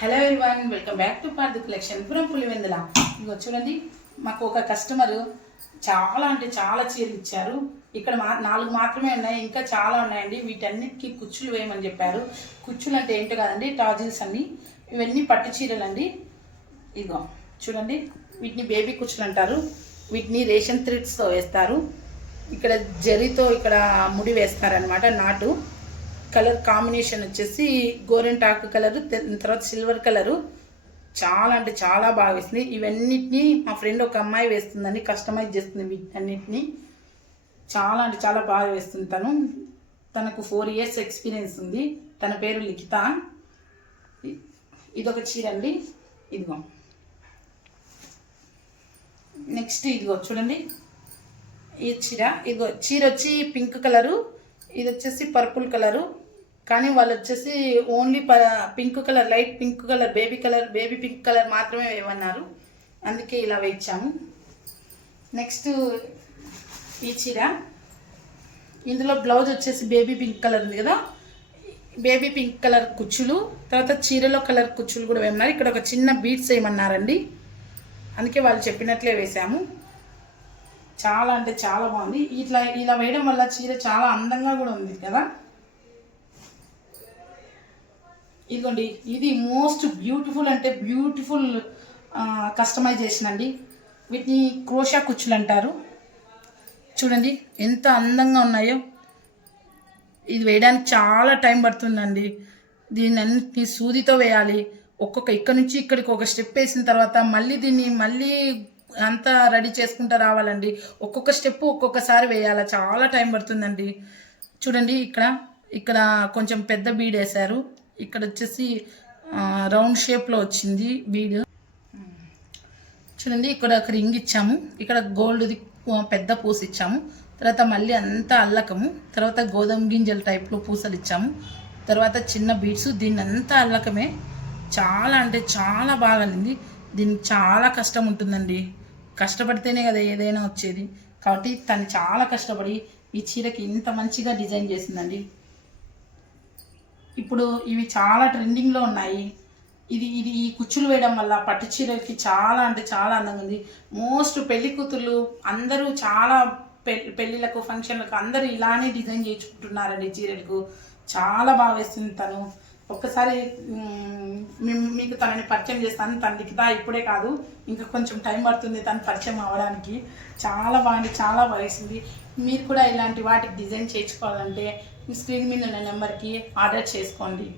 Hello everyone, welcome back to party collection from Pulivendula. ఇదిగో చూడండి, మాకు ఒక కస్టమరు చాలా అంటే చాలా చీరలు ఇచ్చారు. ఇక్కడ 4 మాత్రమే ఉన్నాయి, ఇంకా చాలా ఉన్నాయండి. వీటన్నిటికీ కుచ్చులు వేయమని చెప్పారు. కుచ్చులు అంటే ఏంటో కాదండి, టాజిల్స్ అన్ని. ఇవన్నీ పట్టు చీరలు అండి. ఇదిగో చూడండి, వీటిని బేబీ కుచ్చులు అంటారు. వీటిని రేషన్ థ్రెడ్స్తో వేస్తారు. ఇక్కడ జరీతో ఇక్కడ ముడి వేస్తారనమాట. నాటు కలర్ కాంబినేషన్ వచ్చేసి గోరెంటాకు కలరు, తర్వాత సిల్వర్ కలరు. చాలా అంటే చాలా బాగా వేస్తుంది. ఇవన్నిటిని మా ఫ్రెండ్ ఒక అమ్మాయి వేస్తుందని కస్టమైజ్ చేస్తుంది. వీటన్నిటిని చాలా అంటే చాలా బాగా వేస్తుంది. తనకు 4 years ఎక్స్పీరియన్స్ ఉంది. తన పేరు లిఖిత. ఇదొక చీర అండి. ఇదిగో నెక్స్ట్ ఇదిగో చూడండి, ఈ చీర. ఇదిగో చీర వచ్చి పింక్ కలరు, ఇది వచ్చేసి పర్పుల్ కలరు. కానీ వాళ్ళు వచ్చేసి only pink colour, light pink colour, baby pink colour మాత్రమే వేయమన్నారు. అందుకే ఇలా వేయించాము. నెక్స్ట్ ఈ చీర, ఇందులో బ్లౌజ్ వచ్చేసి బేబీ పింక్ కలర్ ఉంది కదా, బేబీ పింక్ కలర్ కుచ్చులు, తర్వాత చీరలో కలర్ కుచ్చులు కూడా వేయమన్నారు. ఇక్కడ ఒక చిన్న బీడ్స్ వేయమన్నారండి, అందుకే వాళ్ళు చెప్పినట్లే వేసాము. చాలా అంటే చాలా బాగుంది. ఇలా వేయడం వల్ల చీర చాలా అందంగా కూడా ఉంది కదా. ఇదిగోండి, ఇది మోస్ట్ బ్యూటిఫుల్ అంటే బ్యూటిఫుల్ కస్టమైజేషన్ అండి. వీటిని క్రోషా కుచ్చులు అంటారు. చూడండి ఎంత అందంగా ఉన్నాయో. ఇది వేయడానికి చాలా టైం పడుతుందండి. దీన్ని అన్నిటినీ సూదితో వేయాలి. ఇక్కడ నుంచి ఇక్కడికి ఒక స్టెప్ వేసిన తర్వాత మళ్ళీ అంతా రెడీ చేసుకుంటూ రావాలండి. ఒక్కొక్క స్టెప్ ఒక్కొక్కసారి వేయాలి. చాలా టైం పడుతుందండి. చూడండి, ఇక్కడ కొంచెం పెద్ద బీడ్ వేశారు. ఇక్కడ వచ్చేసి రౌండ్ షేప్లో వచ్చింది బీడ్. చూడండి, ఇక్కడ ఒక రింగ్ ఇచ్చాము. ఇక్కడ గోల్డ్ది పెద్ద పూస ఇచ్చాము. తర్వాత మళ్ళీ అంతా అల్లకము. తర్వాత గోధుమ గింజల టైప్లో పూసలు ఇచ్చాము. తర్వాత చిన్న బీడ్స్. దీన్ని అంతా అల్లకమే. చాలా అంటే చాలా బాగానింది. దీనికి చాలా కష్టం ఉంటుందండి. కష్టపడితేనే కదా ఏదైనా వచ్చేది. కాబట్టి తను చాలా కష్టపడి ఈ చీరకి ఇంత మంచిగా డిజైన్ చేసిందండి. ఇప్పుడు ఇవి చాలా ట్రెండింగ్లో ఉన్నాయి. ఈ కుచ్చులు వేయడం వల్ల పట్టు చీరకి చాలా అంటే చాలా అందంగా ఉంది. మోస్ట్ పెళ్లి కూతుర్లు అందరూ చాలా పెళ్ళిళ్ళకు, ఫంక్షన్లకు అందరూ ఇలానే డిజైన్ చేయించుకుంటున్నారండి. చీరలకు చాలా బాగా వేస్తుంది తను. ఒక్కసారి మీకు తనని పరిచయం చేస్తాను. తన లిఖిత ఇప్పుడే కాదు, ఇంకా కొంచెం టైం పడుతుంది తను పరిచయం అవ్వడానికి. చాలా బాగుంది, చాలా బాగా వేసింది. మీరు కూడా ఇలాంటి వాటికి డిజైన్ చేయించుకోవాలంటే మీ స్క్రీన్ మీద ఉన్న నెంబర్కి ఆర్డర్ చేసుకోండి.